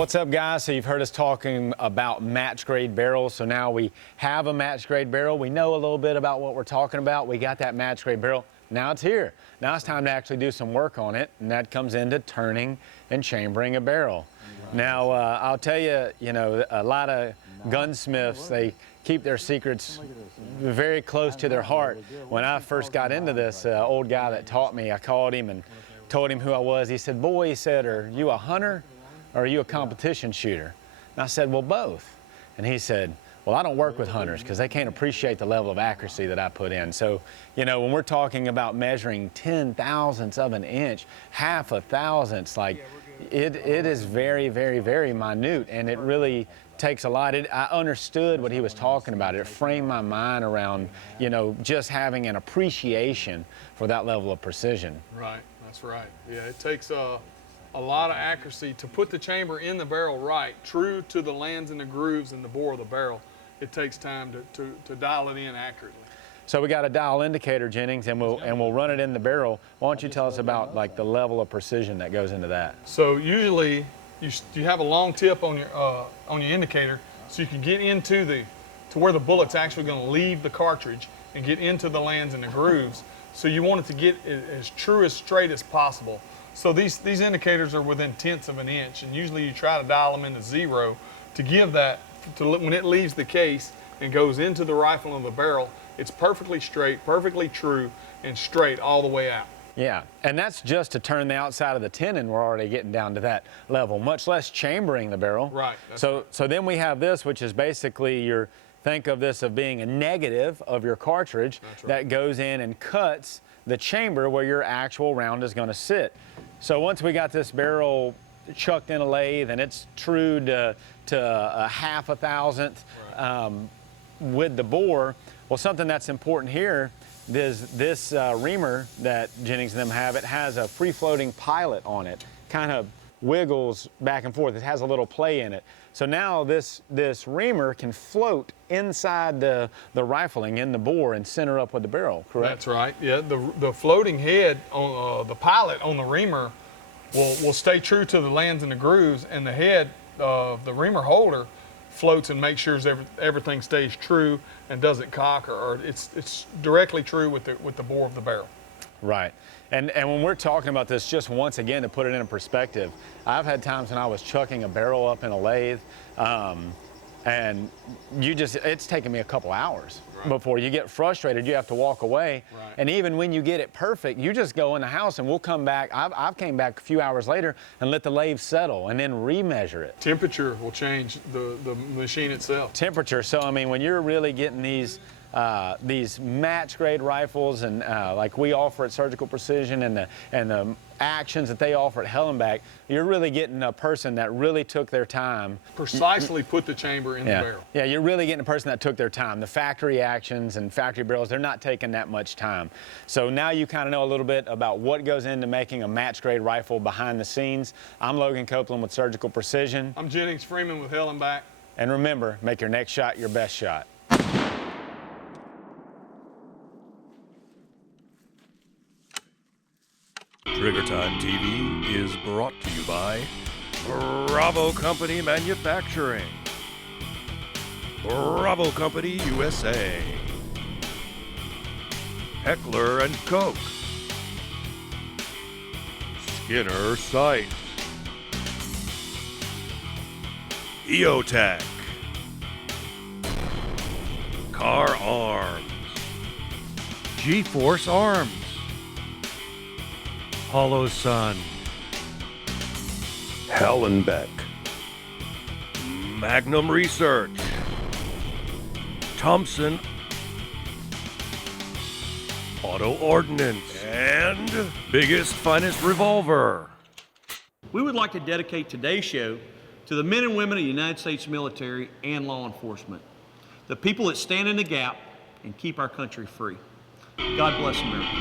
What's up, guys? So you've heard us talking about match grade barrels. So now we have a match grade barrel. We know a little bit about what we're talking about. We got that match grade barrel. Now it's here. Now it's time to actually do some work on it, and that comes into turning and chambering a barrel. Now, I'll tell you, a lot of gunsmiths, they keep their secrets very close to their heart. When I first got into this, old guy that taught me, I called him and told him who I was. He said, "Boy," he said, "are you a hunter or are you a competition shooter?" And I said, "Well, both." And he said, "Well, I don't work with hunters because they can't appreciate the level of accuracy that I put in." So, when we're talking about measuring 10,000ths of an inch, half a thousandths, like it is very, very, very minute, and it really takes a lot. I understood what he was talking about. It framed my mind around, just having an appreciation for that level of precision. Right, that's right. Yeah, it takes a lot of accuracy to put the chamber in the barrel right, true to the lands and the grooves and the bore of the barrel. It takes time to dial it in accurately. So we got a dial indicator, Jennings, and we'll run it in the barrel. Why don't you tell us about like the level of precision that goes into that? So usually you have a long tip on your indicator, so you can get into to where the bullet's actually going to leave the cartridge and get into the lands and the grooves. So you want it to get as true, as straight as possible. So these indicators are within tenths of an inch, and usually you try to dial them into 0 to give that, when it leaves the case and goes into the rifle and the barrel, it's perfectly straight, perfectly true, and straight all the way out. Yeah, and that's just to turn the outside of the tenon. We're already getting down to that level, much less chambering the barrel. Right. So then we have this, which is basically think of this of being a negative of your cartridge. That's right. That goes in and cuts the chamber where your actual round is going to sit. So once we got this barrel chucked in a lathe and it's true to a half a thousandth, right, with the bore, well, something that's important here is this reamer that Jennings and them have. It has a free-floating pilot on it, kind of wiggles back and forth. It has a little play in it. So now this reamer can float inside the rifling in the bore and center up with the barrel, correct? That's right. Yeah, the floating head on the pilot on the reamer will stay true to the lands and the grooves, and the head of the reamer holder floats and makes sure everything stays true and doesn't cock, or it's directly true with the bore of the barrel. Right. And when we're talking about this, just once again to put it in perspective, I've had times when I was chucking a barrel up in a lathe, and it's taken me a couple hours. Right. Before you get frustrated, you have to walk away. Right. And even when you get it perfect, you just go in the house and we'll come back. I've came back a few hours later and let the lathe settle and then remeasure it. Temperature will change the machine itself. Temperature. So I mean, when you're really getting these match grade rifles and like we offer at Surgical Precision and the actions that they offer at Hellenbach, you're really getting a person that really took their time. Precisely put the chamber in the barrel. Yeah, you're really getting a person that took their time. The factory actions and factory barrels, they're not taking that much time. So now you kind of know a little bit about what goes into making a match grade rifle behind the scenes. I'm Logan Copeland with Surgical Precision. I'm Jennings Freeman with Hellenbach. And remember, make your next shot your best shot. Trigger Time TV is brought to you by Bravo Company Manufacturing, Bravo Company USA, Heckler & Koch, Skinner Sights, EOTech, Car Arms, G-Force Arms, Hollow Sun, Hellenbach, Magnum Research, Thompson Auto Ordnance, and Biggest Finest Revolver. We would like to dedicate today's show to the men and women of the United States military and law enforcement, the people that stand in the gap and keep our country free. God bless America.